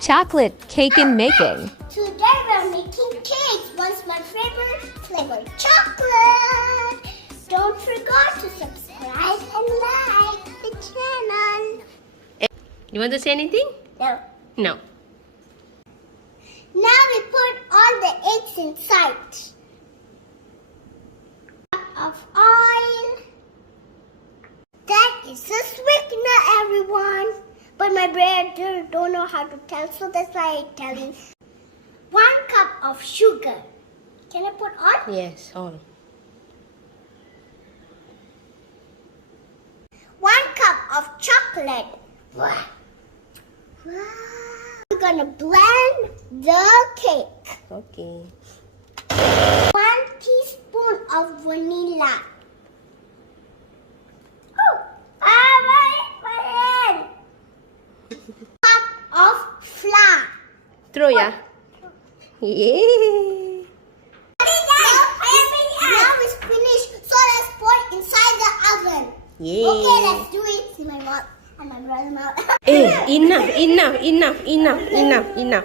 Chocolate cake in making. Today we're making cakes. What's my favorite flavor? Chocolate. Don't forget to subscribe and like the channel. You want to say anything? No. No. Now we put all the eggs inside. Cup of oil. That is a sweetener, everyone. But my brother don't know how to tell, so that's why I tell him. 1 cup of sugar. Can I put on? Yes, all. 1 cup of chocolate. Wow. We're gonna blend the cake. Okay. 1 teaspoon of vanilla. Oh, my hand. Cup of flour. Throw ya. Yeah. Now it's finished, so let's put it inside the oven. Yeah. Okay, let's do it. See my mouth and my brother's mouth. Enough.